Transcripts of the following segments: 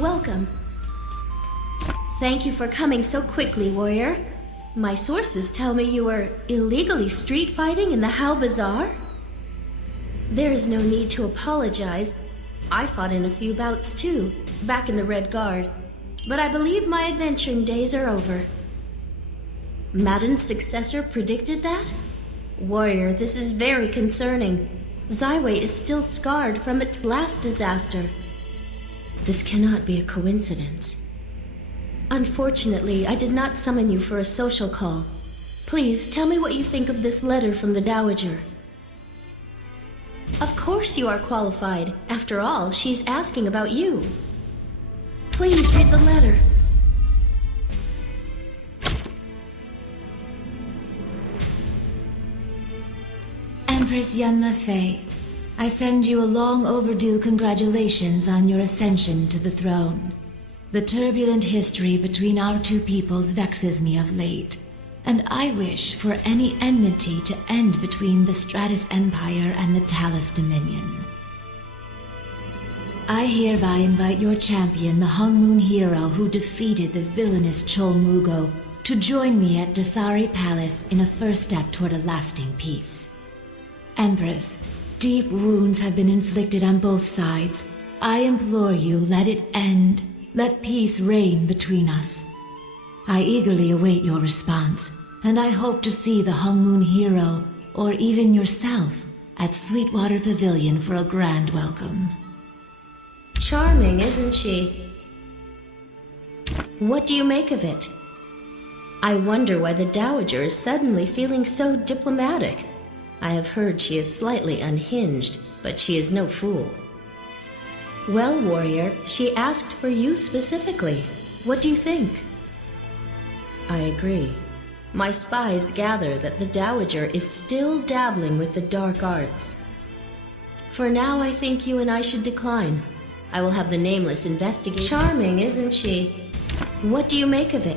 Welcome. Thank you for coming so quickly, warrior. My sources tell me you were illegally street fighting in the Hal Bazaar? There is no need to apologize. I fought in a few bouts too, back in the Red Guard. But I believe my adventuring days are over. Madden's successor predicted that? Warrior, this is very concerning. Zyway is still scarred from its last disaster. This cannot be a coincidence. Unfortunately, I did not summon you for a social call. Please tell me what you think of this letter from the Dowager. Of course you are qualified. After all, she's asking about you. Please read the letter. Empress Yanma Fei, I send you a long overdue congratulations on your ascension to the throne. The turbulent history between our two peoples vexes me of late, and I wish for any enmity to end between the Stratus Empire and the Talus Dominion. I hereby invite your champion, the Hung Moon hero who defeated the villainous Chol Mugo, to join me at Dasari Palace in a first step toward a lasting peace. Empress, deep wounds have been inflicted on both sides. I implore you, let it end. Let peace reign between us. I eagerly await your response, and I hope to see the Hung Moon hero, or even yourself, at Sweetwater Pavilion for a grand welcome. Charming, isn't she? What do you make of it? I wonder why the Dowager is suddenly feeling so diplomatic. I have heard she is slightly unhinged, but she is no fool. Well, warrior, she asked for you specifically. What do you think? I agree. My spies gather that the Dowager is still dabbling with the dark arts. For now, I think you and I should decline. I will have the Nameless investigate. Charming, isn't she? What do you make of it?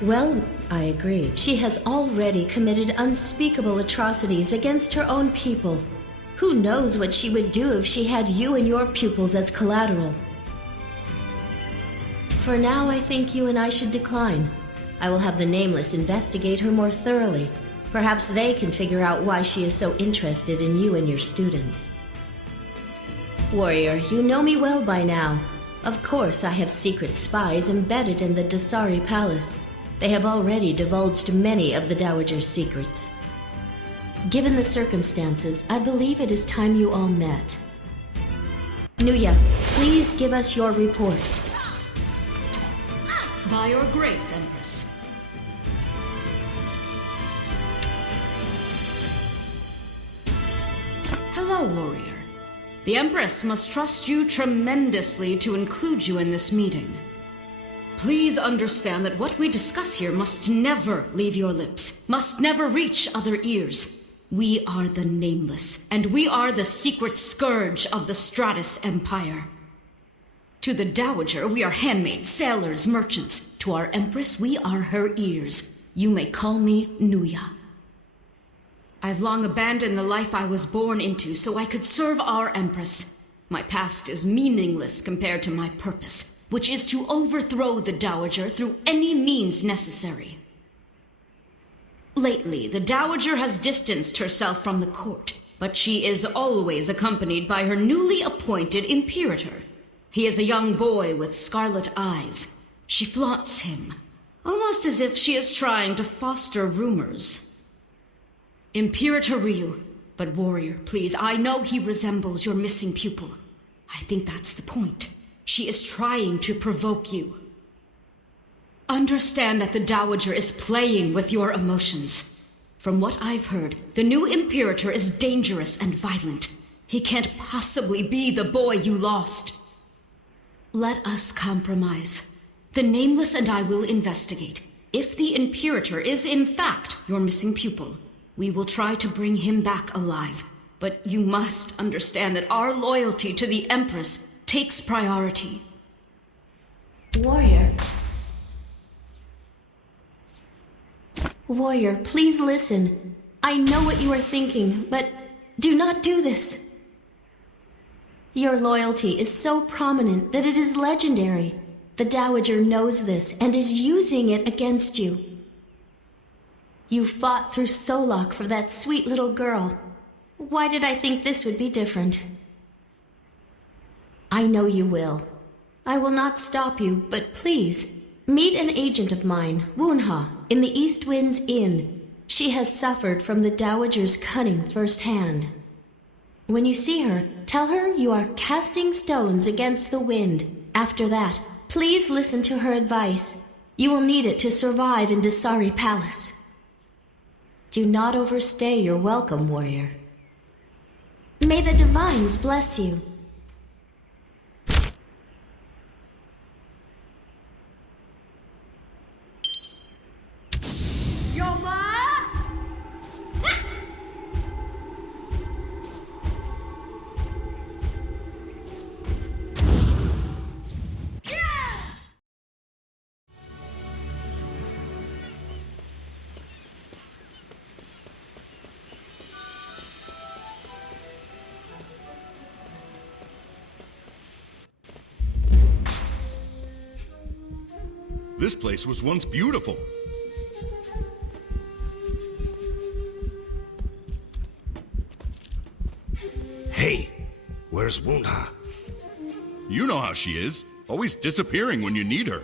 Well, I agree. She has already committed unspeakable atrocities against her own people. Who knows what she would do if she had you and your pupils as collateral? For now, I think you and I should decline. I will have the Nameless investigate her more thoroughly. Perhaps they can figure out why she is so interested in you and your students. Warrior, you know me well by now. Of course, I have secret spies embedded in the Dasari Palace. They have already divulged many of the Dowager's secrets. Given the circumstances, I believe it is time you all met. Nuya, please give us your report. By your grace, Empress. Hello, warrior. The Empress must trust you tremendously to include you in this meeting. Please understand that what we discuss here must never leave your lips, must never reach other ears. We are the Nameless, and we are the secret scourge of the Stratus Empire. To the Dowager, we are handmaids, sailors, merchants. To our Empress, we are her ears. You may call me Nuya. I've long abandoned the life I was born into so I could serve our Empress. My past is meaningless compared to my purpose, which is to overthrow the Dowager through any means necessary. Lately, the Dowager has distanced herself from the court, but she is always accompanied by her newly appointed Imperator. He is a young boy with scarlet eyes. She flaunts him, almost as if she is trying to foster rumors. Imperator Ryu, but warrior, please, I know he resembles your missing pupil. I think that's the point. She is trying to provoke you. Understand that the Dowager is playing with your emotions. From what I've heard, the new Imperator is dangerous and violent. He can't possibly be the boy you lost. Let us compromise. The Nameless and I will investigate. If the Imperator is in fact your missing pupil, we will try to bring him back alive. But you must understand that our loyalty to the Empress takes priority. Warrior, please listen. I know what you are thinking, but do not do this. Your loyalty is so prominent that it is legendary. The Dowager knows this and is using it against you. You fought through Solok for that sweet little girl. Why did I think this would be different? I know you will. I will not stop you, but please, meet an agent of mine, Woonha, in the East Wind's Inn. She has suffered from the Dowager's cunning firsthand. When you see her, tell her you are casting stones against the wind. After that, please listen to her advice. You will need it to survive in Dasari Palace. Do not overstay your welcome, warrior. May the divines bless you. This place was once beautiful. Hey, where's Woonha? You know how she is, always disappearing when you need her.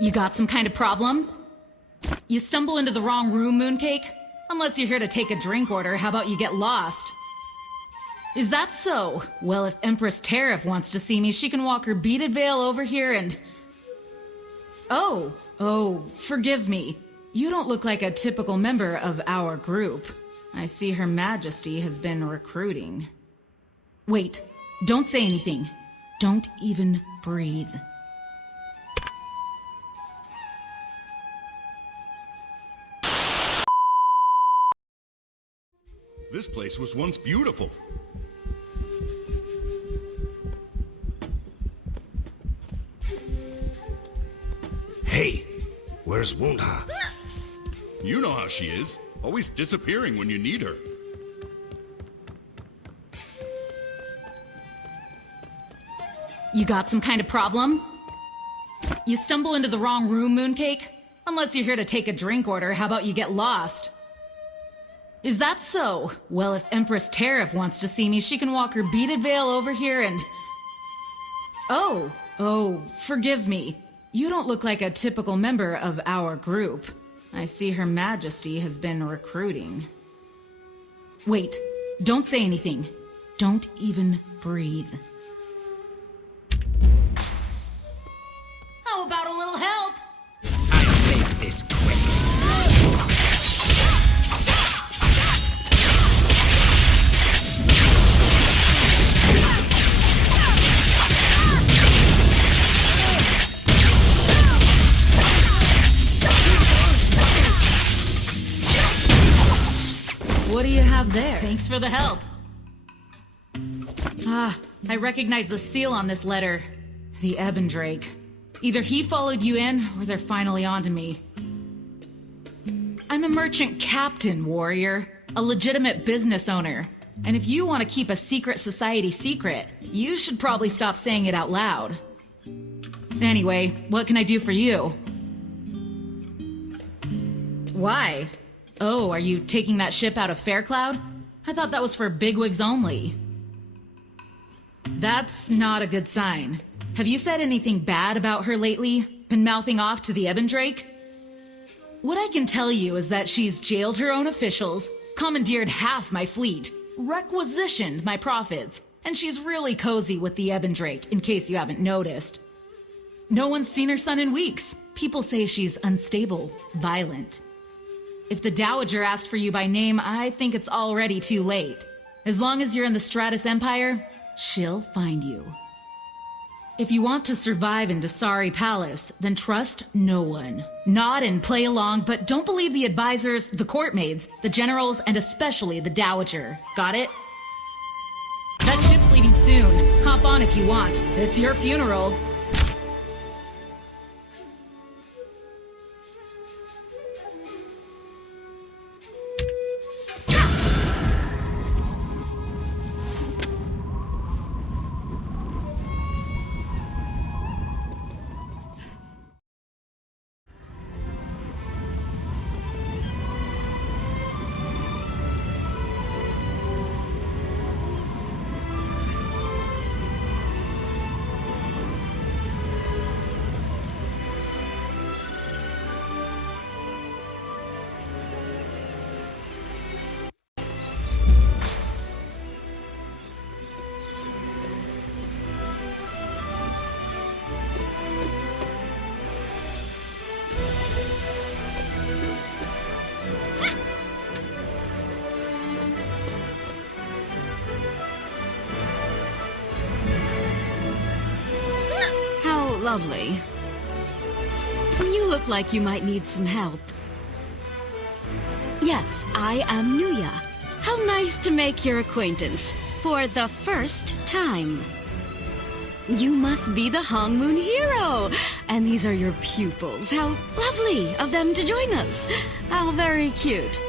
You got some kind of problem? You stumble into the wrong room, Mooncake? Unless you're here to take a drink order, how about you get lost? Is that so? Well, if Empress Tariff wants to see me, she can walk her beaded veil over here and... Oh, forgive me. You don't look like a typical member of our group. I see Her Majesty has been recruiting. Wait, don't say anything. Don't even breathe. This place was once beautiful. Hey, where's Woonha? You know how she is, always disappearing when you need her. You got some kind of problem? You stumble into the wrong room, Mooncake? Unless you're here to take a drink order, how about you get lost? Is that so? Well, if Empress Tariff wants to see me, she can walk her beaded veil over here and... Oh, forgive me. You don't look like a typical member of our group. I see Her Majesty has been recruiting. Wait, don't say anything. Don't even breathe. How about a little help? I'll make this quick. What do you have there? Thanks for the help. I recognize the seal on this letter. The Ebendrake. Either he followed you in, or they're finally onto me. I'm a merchant captain, warrior. A legitimate business owner. And if you want to keep a secret society secret, you should probably stop saying it out loud. Anyway, what can I do for you? Why? Oh, are you taking that ship out of Faircloud? I thought that was for bigwigs only. That's not a good sign. Have you said anything bad about her lately? Been mouthing off to the Ebendrake? What I can tell you is that she's jailed her own officials, commandeered half my fleet, requisitioned my profits, and she's really cozy with the Ebendrake, in case you haven't noticed. No one's seen her son in weeks. People say she's unstable, violent. If the Dowager asked for you by name, I think it's already too late. As long as you're in the Stratus Empire, she'll find you. If you want to survive in Dasari Palace, then trust no one. Nod and play along, but don't believe the advisors, the court maids, the generals, and especially the Dowager. Got it? That ship's leaving soon. Hop on if you want. It's your funeral. Lovely. You look like you might need some help. Yes, I am Nuya. How nice to make your acquaintance for the first time. You must be the Hong Moon hero, and these are your pupils. How lovely of them to join us. How very cute.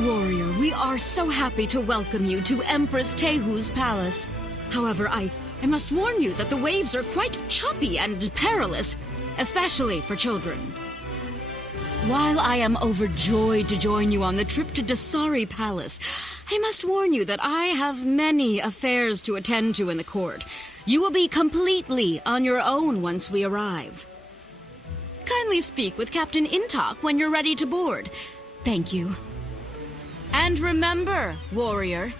Warrior, we are so happy to welcome you to Empress Tehu's palace. However, I must warn you that the waves are quite choppy and perilous, especially for children. While I am overjoyed to join you on the trip to Dasari Palace, I must warn you that I have many affairs to attend to in the court. You will be completely on your own once we arrive. Kindly speak with Captain Intok when you're ready to board. Thank you. And remember, warrior,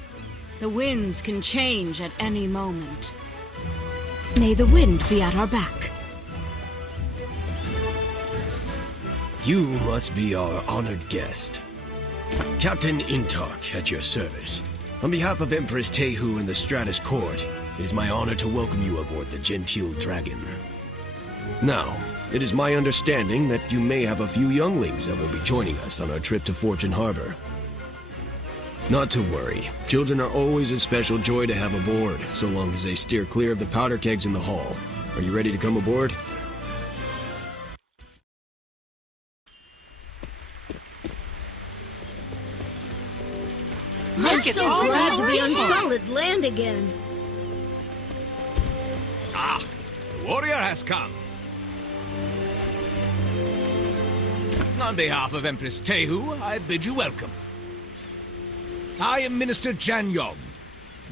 the winds can change at any moment. May the wind be at our back. You must be our honored guest. Captain Intok at your service. On behalf of Empress Tehu and the Stratus Court, it is my honor to welcome you aboard the Gentile Dragon. Now, it is my understanding that you may have a few younglings that will be joining us on our trip to Fortune Harbor. Not to worry. Children are always a special joy to have aboard, so long as they steer clear of the powder kegs in the hall. Are you ready to come aboard? I'm so glad to be on solid land again. Ah, the warrior has come. On behalf of Empress Tehu, I bid you welcome. I am Minister Jan Yong.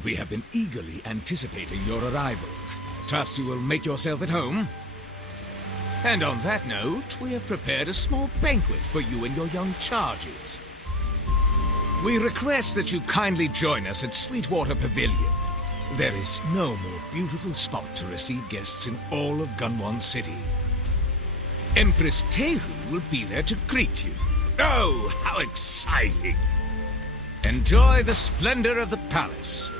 We have been eagerly anticipating your arrival. Trust you will make yourself at home. And on that note, we have prepared a small banquet for you and your young charges. We request that you kindly join us at Sweetwater Pavilion. There is no more beautiful spot to receive guests in all of Gunwon City. Empress Tehu will be there to greet you. Oh, how exciting! Enjoy the splendor of the palace.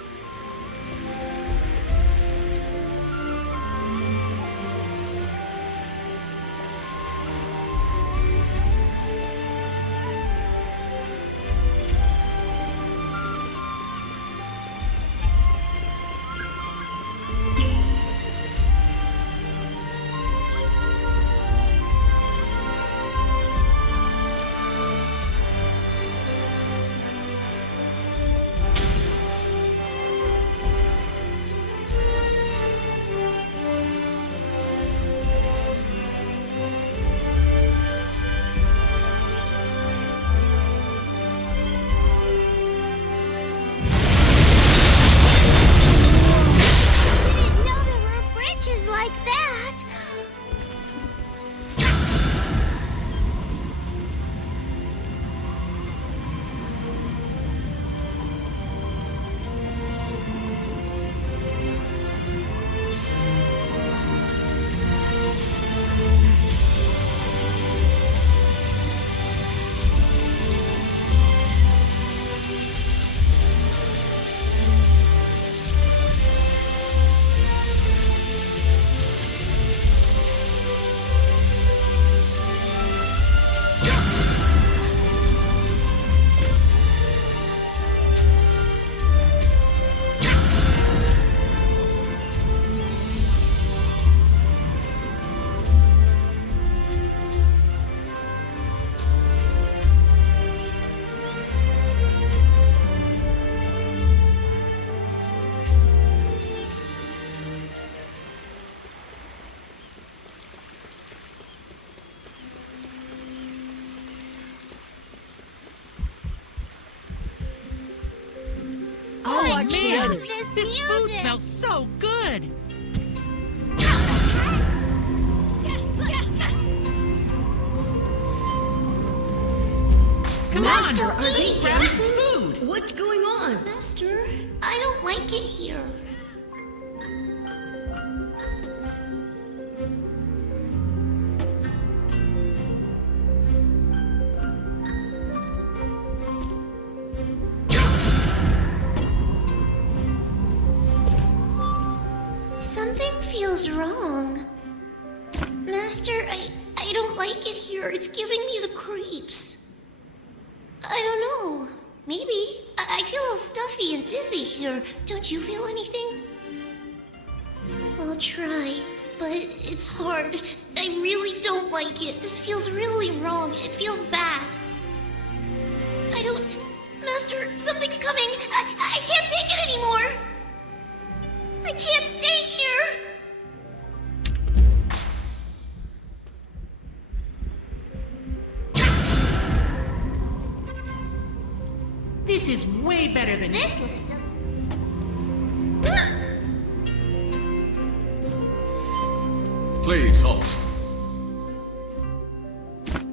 watch the man, others. this food smells so good. Come Master, on, are they grab dancing? some food. What's going on? Master, I don't like it here. Something feels wrong. Master, I don't like it here. It's giving me the creeps. I don't know. Maybe. I feel all stuffy and dizzy here. Don't you feel anything? I'll try, but it's hard. I really don't like it. This feels really wrong. It feels bad. I don't... Master, something's coming. I can't take it anymore. I can't stay here. This is way better than This looks Please, halt.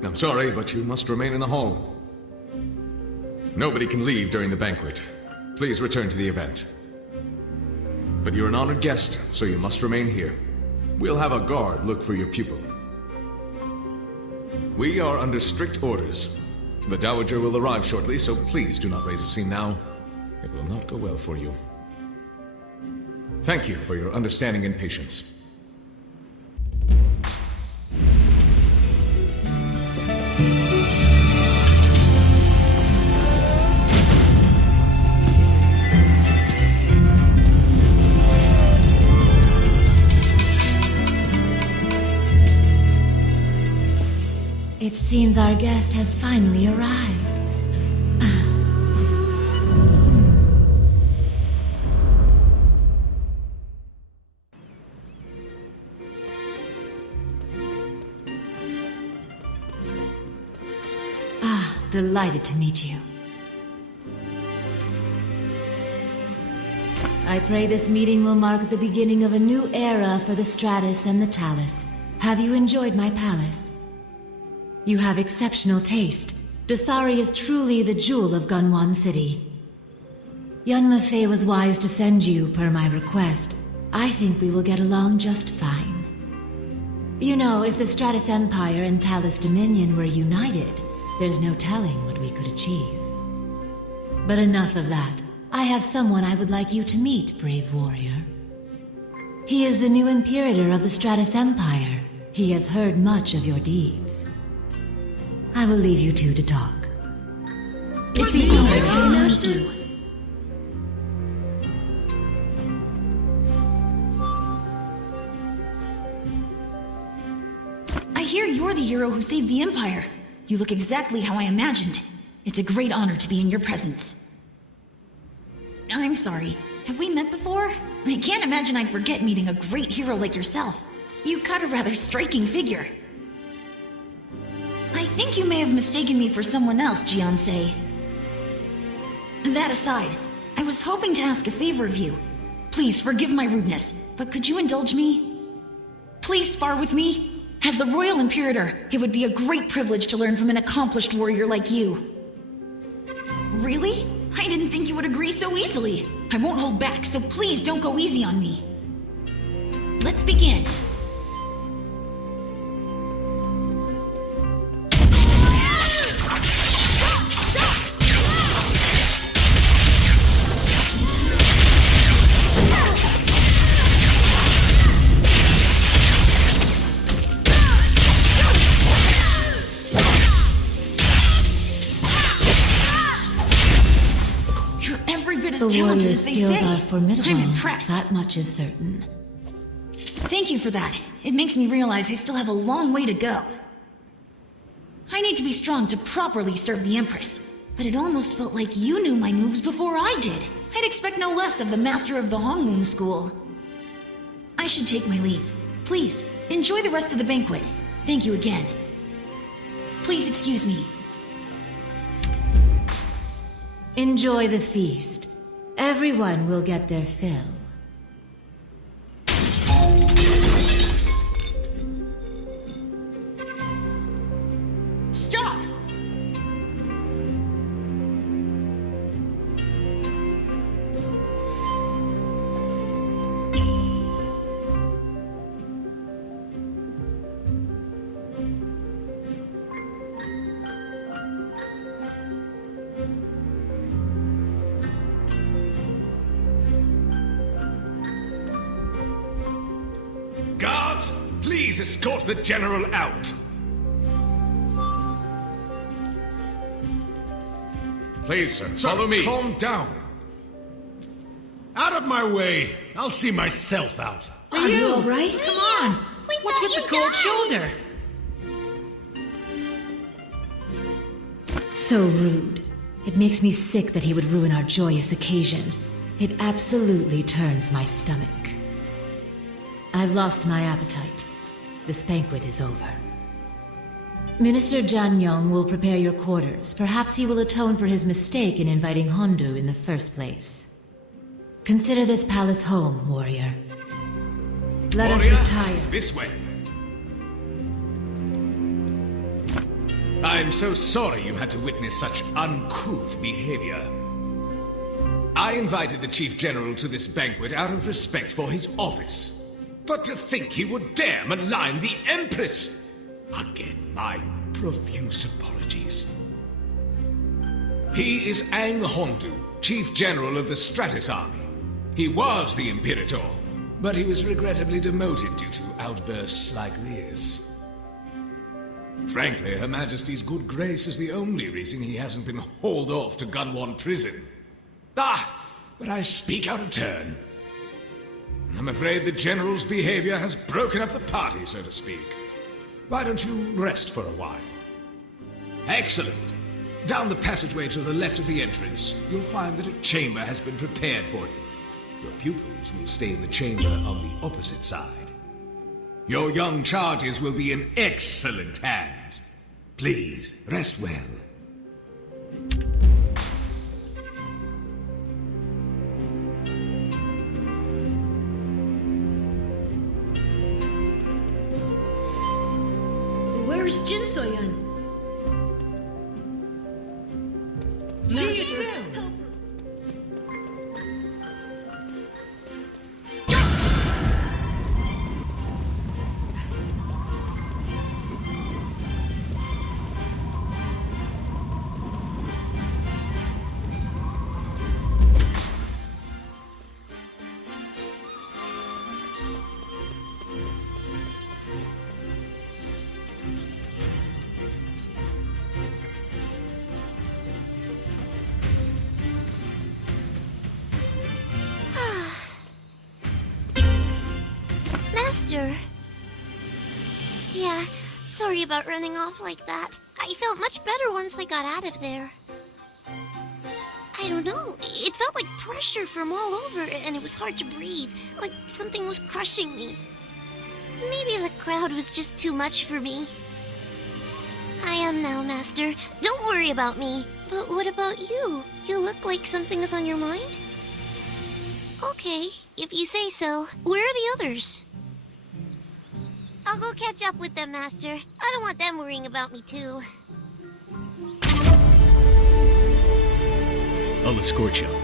I'm sorry, but you must remain in the hall. Nobody can leave during the banquet. Please return to the event. But you're an honored guest, so you must remain here. We'll have a guard look for your pupil. We are under strict orders. The Dowager will arrive shortly, so please do not raise a scene now. It will not go well for you. Thank you for your understanding and patience. It seems our guest has finally arrived. Delighted to meet you. I pray this meeting will mark the beginning of a new era for the Stratus and the Talus. Have you enjoyed my palace? You have exceptional taste. Dasari is truly the jewel of Gunwan City. Yunma Fei was wise to send you, per my request. I think we will get along just fine. You know, if the Stratus Empire and Talus Dominion were united, there's no telling what we could achieve. But enough of that. I have someone I would like you to meet, brave warrior. He is the new Imperator of the Stratus Empire. He has heard much of your deeds. I will leave you two to talk. It's an honor, Master. I hear you're the hero who saved the Empire. You look exactly how I imagined. It's a great honor to be in your presence. I'm sorry. Have we met before? I can't imagine I'd forget meeting a great hero like yourself. You cut a rather striking figure. I think you may have mistaken me for someone else, Jiansei. That aside, I was hoping to ask a favor of you. Please forgive my rudeness, but could you indulge me? Please spar with me? As the Royal Imperator, it would be a great privilege to learn from an accomplished warrior like you. Really? I didn't think you would agree so easily. I won't hold back, so please don't go easy on me. Let's begin. The warrior's skills are formidable. I'm impressed. That much is certain. Thank you for that. It makes me realize I still have a long way to go. I need to be strong to properly serve the Empress, but it almost felt like you knew my moves before I did. I'd expect no less of the master of the Hongmoon School. I should take my leave. Please, enjoy the rest of the banquet. Thank you again. Please excuse me. Enjoy the feast. Everyone will get their fill. Stop! Guards, please escort the General out. Please, sir, follow me. Calm down. Out of my way! I'll see myself out. Are you all right? Come on! What's with the cold shoulder? So rude. It makes me sick that he would ruin our joyous occasion. It absolutely turns my stomach. I've lost my appetite. This banquet is over. Minister Jan Yong will prepare your quarters. Perhaps he will atone for his mistake in inviting Hondu in the first place. Consider this palace home, warrior. Let us Warrior, retire. This way. I'm so sorry you had to witness such uncouth behavior. I invited the Chief General to this banquet out of respect for his office. But to think he would dare malign the Empress! Again, my profuse apologies. He is Ang Hondu, Chief General of the Stratus Army. He was the Imperator, but he was regrettably demoted due to outbursts like this. Frankly, Her Majesty's good grace is the only reason he hasn't been hauled off to Gunwon prison. But I speak out of turn. I'm afraid the General's behavior has broken up the party, so to speak. Why don't you rest for a while? Excellent. Down the passageway to the left of the entrance, you'll find that a chamber has been prepared for you. Your pupils will stay in the chamber on the opposite side. Your young charges will be in excellent hands. Please, rest well. Where's Jin Soyun? See you soon! Master. Yeah, sorry about running off like that. I felt much better once I got out of there. I don't know, it felt like pressure from all over, and it was hard to breathe, like something was crushing me. Maybe the crowd was just too much for me. I am now, Master. Don't worry about me. But what about you? You look like something is on your mind? Okay, if you say so. Where are the others? I'll go catch up with them, Master. I don't want them worrying about me, too. I'll escort you.